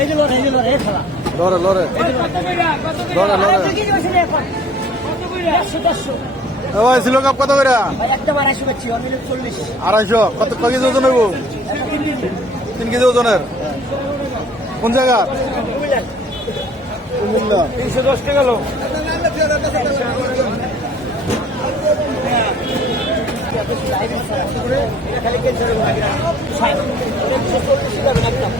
এই যে লড়ে এই যে লড়ে এই খেলা লড়ে লড়ে লড়ে লড়ে ভাই ছিল কাপ কত করে? একদম 250 বেচছি, 40। 250 কত কেজি ওজন হইব? 3 কেজি ওজনের। কোন জায়গা? কুমিল্লা। 310 টাকা গেল। খালি ক্যান্সার একদম